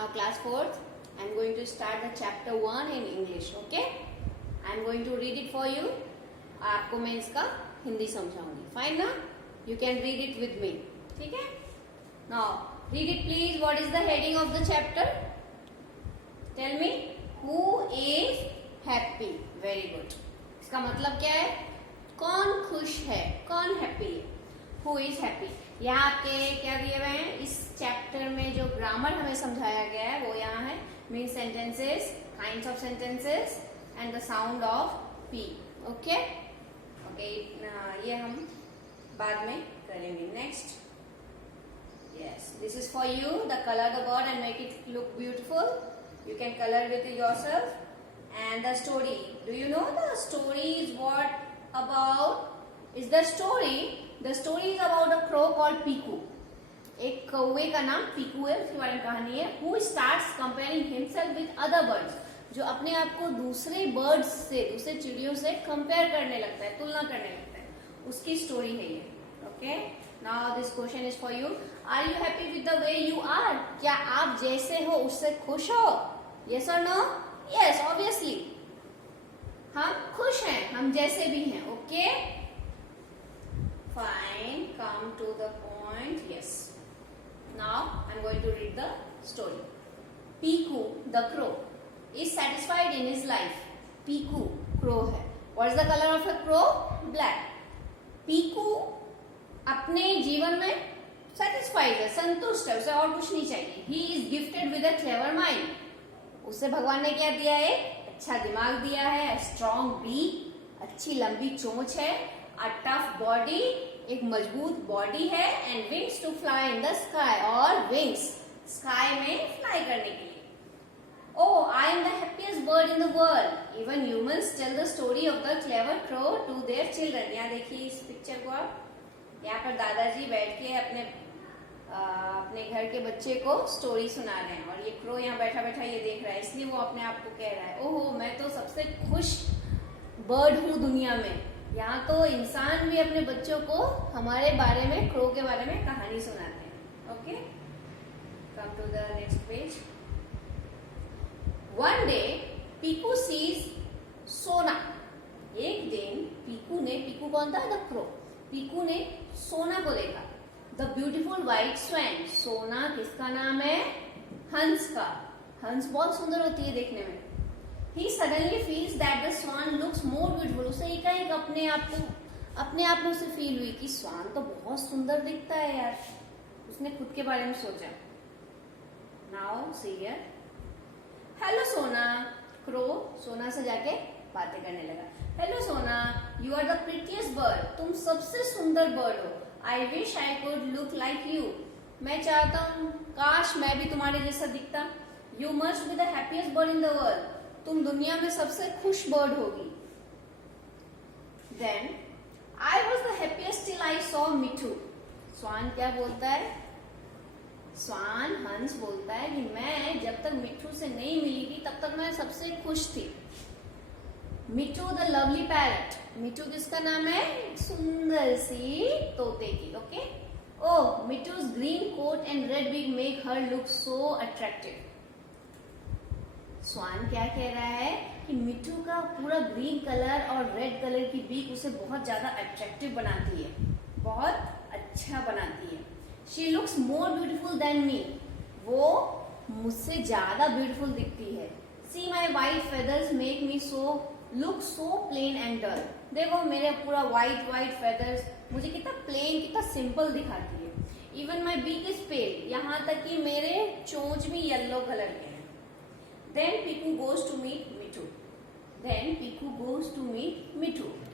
Now class 4th, I am going to start the chapter 1 in English. Okay? I am going to read it for you. आपको मैं इसका Hindi समझाऊंगी. Fine ना? You can read it with me. ठीक है? Now read it please. What is the heading of the chapter? Tell me. Who is happy? Very good. इसका मतलब क्या है? कौन खुश है? कौन हैप्पी है? Who is happy? यहाँ आपके क्या दिए हुए हैं? इस चैप्टर में जो ग्रामर हमें समझाया गया है वो यहाँ है. Mean sentences, kinds of sentences and the sound of P. Okay okay, ये हम बाद में करेंगे. Next. Yes, this is for you. The colour the bird and make it look beautiful. You can color with yourself. And the story. Do you know the story is what about? Is the story? The story is about a crow called Piku. एक कौवे का नाम पीकू है, उसके बारे में कहानी है. Who starts comparing himself with other birds? जो अपने आप को दूसरे बर्ड्स से, दूसरे चिड़ियों से कंपेयर करने लगता है, तुलना करने लगता है. उसकी स्टोरी है ये. Okay, now this question is for you. Are you happy with the way you are? क्या आप जैसे हो उससे खुश हो? यस और नो? यस, ऑब्वियसली हम खुश हैं, हम जैसे भी हैं. Okay, fine, come to the point. Yes, now I am going to read the story. Piku the crow is satisfied in his life. Piku crow है. What is the color of a crow? Black. पीकू अपने जीवन में satisfied है, संतुष्ट है, उसे और कुछ नहीं चाहिए. He is gifted with a clever mind. उसे भगवान ने क्या दिया है? अच्छा दिमाग दिया है. स्ट्रॉन्ग बीक, अच्छी लंबी चोंच है. अ टफ बॉडी, एक मजबूत बॉडी है. And wings to fly in the sky, और विंग्स स्काई में फ्लाई करने के लिए. Oh, I am the happiest bird in the world. Even humans tell the story of the clever crow to their children. यहाँ देखिए इस picture को आप. यहाँ पर दादाजी बैठ के अपने घर के बच्चे को स्टोरी सुना रहे हैं, और ये क्रो यहाँ बैठा बैठा ये देख रहा है. इसलिए वो अपने आप को कह रहा है, ओहो मैं तो सबसे खुश बर्ड हूँ दुनिया में. यहाँ तो इंसान भी अपने बच्चों को हमारे बारे में, क्रो के बारे में कहानी सुनाते हैं. Okay, come to the next page. One day, Piku sees Sona. एक दिन पीकू कौन था? The crow. पीकू ने सोना को देखा. The beautiful white swan. सोना किसका नाम है? हंस का. हंस बहुत सुंदर होती है देखने में. He suddenly feels that the swan looks more beautiful. उसे एकाएक अपने आप में उसे फील हुई कि स्वान तो बहुत सुंदर दिखता है यार. उसने खुद के बारे में सोचा. Now see here. Hello Sona. Crow Sona से जाके बातें करने लगा. Hello Sona, you are the prettiest bird. तुम सबसे सुंदर बर्ड हो. I wish I could look like you. मैं चाहता हूँ काश मैं भी तुम्हारे जैसा दिखता. You must be the happiest bird in the world. तुम दुनिया में सबसे खुश बर्ड होगी. Then I was the happiest till I saw Mithu. Swan क्या बोलता है? स्वान हंस बोलता है कि मैं जब तक मिठू से नहीं मिली थी तब तक मैं सबसे खुश थी. Mithu the lovely parrot. Mithu किसका नाम है? सुंदर सी तोते की. Okay. Oh, Mithu's green coat and red beak make her look so attractive. Swan क्या कह रहा है कि मिठू का पूरा ग्रीन कलर और रेड कलर की बीक उसे बहुत ज्यादा अट्रैक्टिव बनाती है, बहुत अच्छा बनाती है. She looks more beautiful than me. वो मुझसे ज्यादा ब्यूटीफुल दिखती है. See my white feathers make me look so plain and dull. देखो मेरे पूरा white feathers मुझे कितना plain, कितना simple दिखाती है. Even my beak is pale. यहाँ तक कि मेरे चोंच भी येलो कलर के हैं. Then Piku goes to meet Mitu.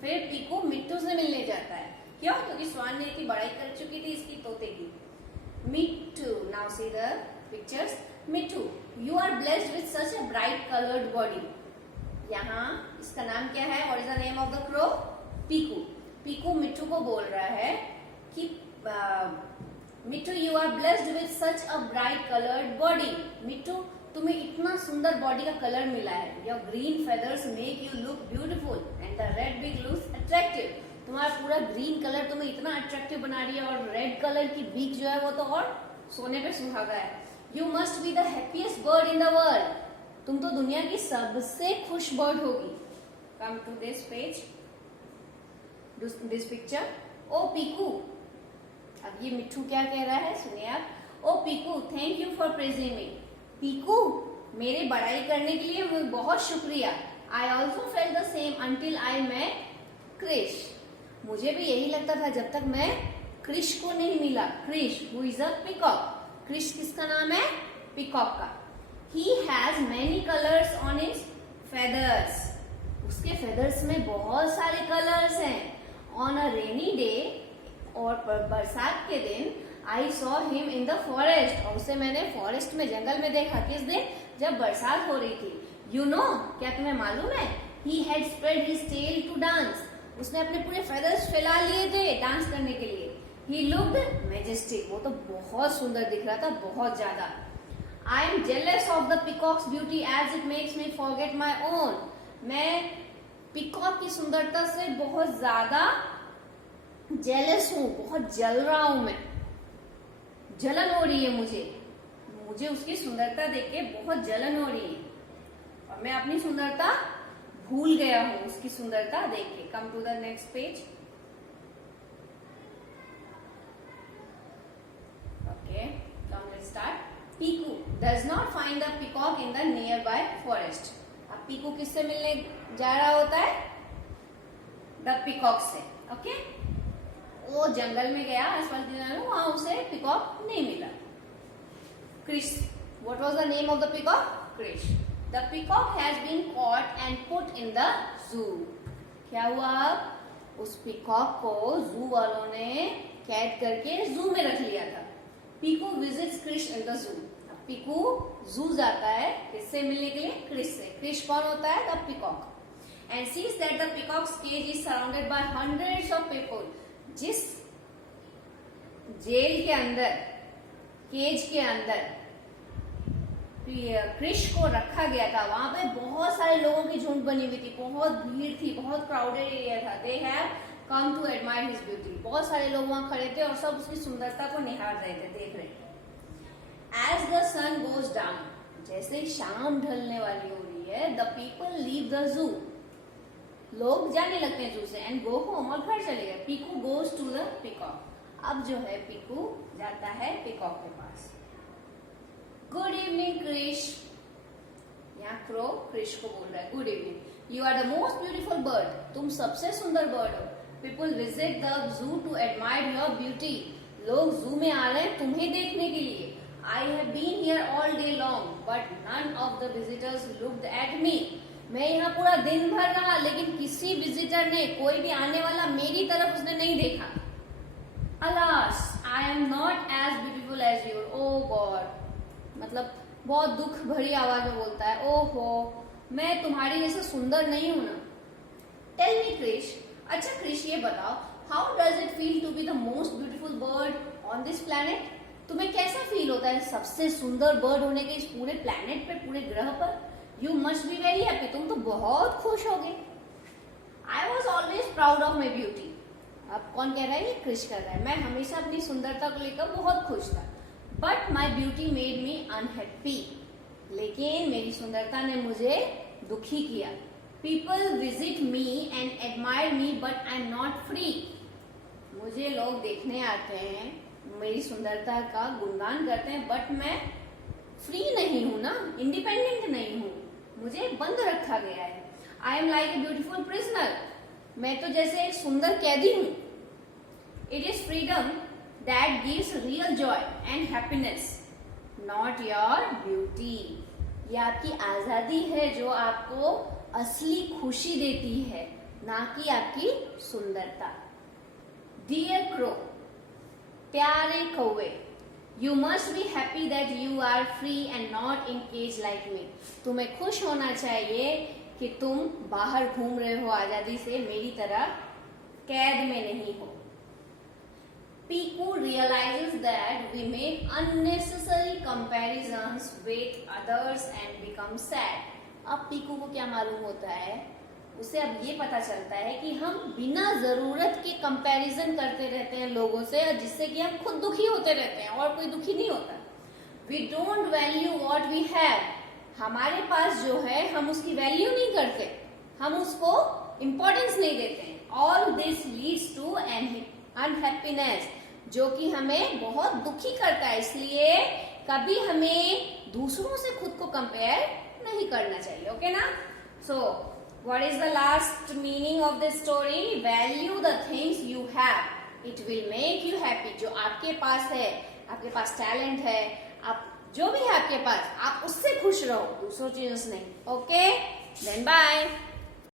फिर पीकू मिट्टू से मिलने जाता है. क्यों? क्योंकि स्वान ने इतनी बड़ाई कर चुकी थी इसकी तोते की. Mittu. Now see the pictures. Mittu, you are blessed with such a bright colored body. यहाँ इसका नाम क्या है? What is the name of the crow? Piku. Piku मिट्टू को बोल रहा है कि मिट्टू, you are blessed with such a bright colored body. मिट्टू, तुम्हें इतना सुंदर बॉडी का कलर मिला है. Your green feathers make you look beautiful and the red beak looks attractive. तुम्हारा पूरा ग्रीन कलर तुम्हें इतना अट्रैक्टिव बना रही है, और रेड कलर की बीक जो है वो तो और सोने पे सुहागा है. You must be the happiest bird in the world, तुम तो दुनिया की सबसे खुश बर्ड होगी। Come to this page, this picture. Oh Piku, अब ये मिट्ठू क्या कह रहा है सुनिए आप। Oh Piku, thank you for praising me. Piku, मेरे बड़ाई करने के लिए बहुत शुक्रिया। I also felt the same until I met Krish, मुझे भी यही लगता था जब तक मैं क्रिश को नहीं मिला। Krish who is a peacock, Krish किसका नाम है? पीकॉक का। He has many colours on his feathers, उसके फेदर्स में बहुत सारे कलर्स हैं। ऑन अ रेनी डे, और बरसात के दिन, I saw him in the forest, और उसे मैंने फॉरेस्ट में, जंगल में देखा। किस दिन? जब बरसात हो रही थी। यू नो, क्या तुम्हें मालूम है? He had spread his tail to dance, उसने अपने पूरे फेदर्स फैला लिए थे डांस करने के लिए। ही लुक्ड मैजेस्टिक, वो तो बहुत सुंदर दिख रहा था, बहुत ज्यादा। I am jealous of the peacock's beauty as it makes me forget my own, मैं पीकॉक की सुंदरता से बहुत ज्यादा जेलस हूं, बहुत जल रहा हूं मैं, जलन हो रही है मुझे उसकी सुंदरता देख के बहुत जलन हो रही है, और मैं अपनी सुंदरता भूल गया हूं उसकी सुंदरता देख के। Come to the next page. Okay, come let's start. Piku does not find the peacock in the nearby forest, अब पीकू किससे मिलने जा रहा होता है? द पीकॉक से। ओके, वो जंगल में गया, आसपास के जंगल में, वहां उसे पीकॉक नहीं मिला। Krish, what was the name of the peacock? Krish. The peacock has been caught and put in the zoo, क्या हुआ? उस पीकॉक को जू वालों ने कैद करके जू में रख लिया था। Piku visits Krish in the zoo, अब पीकू जू जाता है किससे मिलने के लिए? क्रिश से। क्रिश कौन होता है? The peacock. And sees that the peacock's cage is surrounded by hundreds of people, जिस जेल के अंदर, केज के अंदर क्रिश को रखा गया था, वहां पे बहुत सारे लोगों की झुंड बनी हुई थी, बहुत भीड़ थी, बहुत क्राउडेड एरिया था। They have come to admire his beauty, बहुत सारे लोग वहां खड़े थे और सब उसकी सुंदरता को निहार रहे थे, देख रहे थे। As the sun goes down, जैसे शाम ढलने वाली हो रही है, the people leave the zoo, लोग जाने लगते हैं जू से, एंड गो होम, और घर चले गए। Piku goes to the peacock, अब जो है पीकू जाता है पीकॉक के पास। गुड इवनिंग क्रिश, यहाँ क्रो क्रिश को बोल रहा है good evening. You are the most beautiful bird, तुम सबसे सुंदर बर्ड हो। People visit the zoo to admire your beauty, लोग जू में आ रहे हैं तुम्हें देखने के लिए। I have been here all day long but none of the visitors looked at me, मैं यहाँ पूरा दिन भर रहा लेकिन किसी विजिटर ने, कोई भी आने वाला मेरी तरफ उसने नहीं देखा। Alas, I am not as beautiful as you. Oh God, मतलब बहुत दुख भरी आवाज में बोलता है, ओहो मैं तुम्हारी जैसे सुंदर नहीं हूं ना। टेल मी क्रिश, अच्छा क्रिश ये बताओ, how does it feel to be the most beautiful bird on this planet, तुम्हें कैसा फील होता है सबसे सुंदर बर्ड होने के इस पूरे प्लैनेट पे, पूरे ग्रह पर? You must be very happy, तुम तो बहुत खुश होगे। I was always proud of my beauty, अब कौन कह रहा है? ये क्रिश कर रहा है, मैं हमेशा अपनी सुंदरता को लेकर बहुत खुश था। But my beauty made me unhappy, लेकिन मेरी सुंदरता ने मुझे दुखी किया। People visit me and admire me but I am not free, मुझे लोग देखने आते हैं, मेरी सुंदरता का गुणगान करते हैं, बट मैं फ्री नहीं हूं ना, इंडिपेंडेंट नहीं हूं, मुझे बंद रखा गया है। I am like a beautiful prisoner, मैं तो जैसे एक सुंदर कैदी हूं। It is freedom that gives real Joy and happiness, not your beauty, ये आपकी आजादी है जो आपको असली खुशी देती है, ना कि आपकी सुंदरता। डियर क्रो, प्यारे कौवे, you must be happy that you are free and not in cage like me, तुम्हें खुश होना चाहिए कि तुम बाहर घूम रहे हो आजादी से, मेरी तरह कैद में नहीं हो। Piku realises that we make unnecessary comparisons with others and become sad. अब पीकू को क्या मालूम होता है, उसे अब ये पता चलता है कि हम बिना जरूरत के कंपैरिजन करते रहते हैं लोगों से, जिससे कि हम खुद दुखी होते रहते हैं और कोई दुखी नहीं होता। We don't value what we have, हमारे पास जो है हम उसकी वैल्यू नहीं करते, हम उसको इंपॉर्टेंस नहीं देते हैं। All this leads to an unhappiness, जो कि हमें बहुत दुखी करता है। इसलिए कभी हमें दूसरों से खुद को कंपेयर नहीं करना चाहिए। ओके ना? So what is the last meaning of this story? Value the things you have, it will make you happy. जो आपके पास है, आपके पास टैलेंट है, आप जो भी है आपके पास, आप उससे खुश रहो, दूसरों चीजों से नहीं। Okay, then bye.